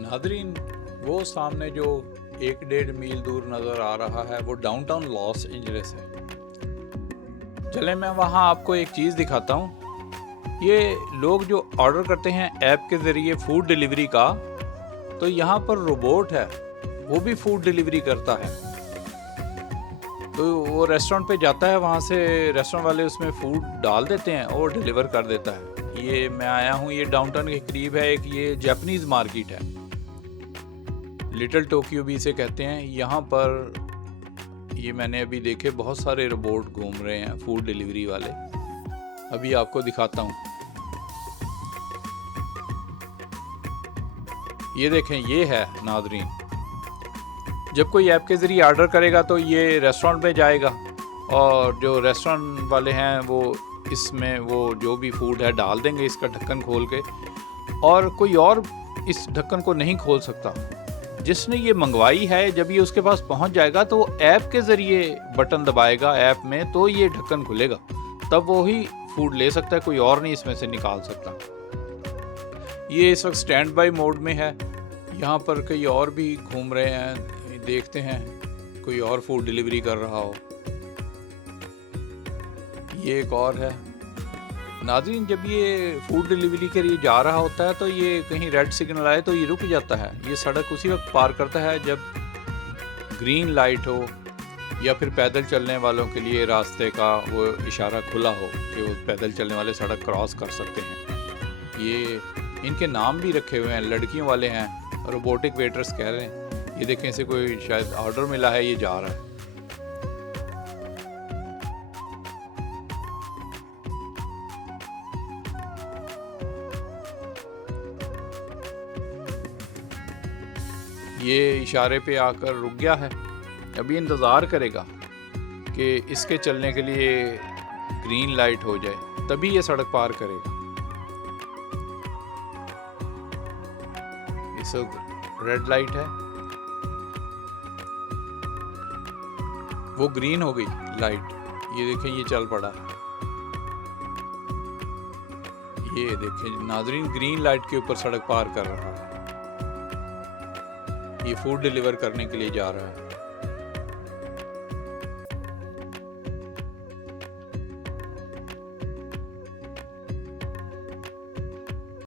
Nadreen, वो सामने जो 1-1.5 मील दूर नज़र आ रहा है वो डाउनटाउन लॉस एंजलिस है। चलें मैं वहाँ आपको एक चीज़ दिखाता हूँ। ये लोग जो ऑर्डर करते हैं ऐप के ज़रिए फूड डिलीवरी का, तो यहाँ पर रोबोट है, वो भी फूड डिलीवरी करता है। तो वो रेस्टोरेंट पे जाता है, वहाँ से रेस्टोरेंट वाले उसमें फ़ूड डाल देते हैं और डिलीवर कर देता है। ये मैं आया हूँ, ये डाउनटाउन के करीब है, एक ये जापानीज़ मार्केट है, लिटिल टोक्यो भी इसे कहते हैं। यहाँ पर ये मैंने अभी देखे बहुत सारे रोबोट घूम रहे हैं फूड डिलीवरी वाले। अभी आपको दिखाता हूँ। ये देखें, ये है नादरीन। जब कोई ऐप के ज़रिए ऑर्डर करेगा तो ये रेस्टोरेंट में जाएगा और जो रेस्टोरेंट वाले हैं वो इसमें वो जो भी फूड है डाल देंगे इसका ढक्कन खोल के, और कोई और इस ढक्कन को नहीं खोल सकता। जिसने ये मंगवाई है, जब ये उसके पास पहुंच जाएगा तो वो ऐप के ज़रिए बटन दबाएगा ऐप में, तो ये ढक्कन खुलेगा, तब वो ही फूड ले सकता है, कोई और नहीं इसमें से निकाल सकता। ये इस वक्त स्टैंड बाय मोड में है। यहाँ पर कई और भी घूम रहे हैं, देखते हैं कोई और फूड डिलीवरी कर रहा हो। ये एक और है। नाज़रीन, जब ये फूड डिलीवरी के लिए जा रहा होता है तो ये कहीं रेड सिग्नल आए तो ये रुक जाता है। ये सड़क उसी वक्त पार करता है जब ग्रीन लाइट हो या फिर पैदल चलने वालों के लिए रास्ते का वो इशारा खुला हो कि वो पैदल चलने वाले सड़क क्रॉस कर सकते हैं। ये इनके नाम भी रखे हुए हैं, लड़कियों वाले हैं, रोबोटिक वेटर्स कह रहे हैं। ये देखें, इसे कोई शायद ऑर्डर मिला है, ये जा रहा है। ये इशारे पे आकर रुक गया है, अभी इंतज़ार करेगा कि इसके चलने के लिए ग्रीन लाइट हो जाए, तभी ये सड़क पार करेगा। इस वक्त रेड लाइट है, वो ग्रीन हो गई लाइट। ये देखें, ये चल पड़ा है। ये देखें नाज़रीन, ग्रीन लाइट के ऊपर सड़क पार कर रहा है। ये फूड डिलीवर करने के लिए जा रहा है।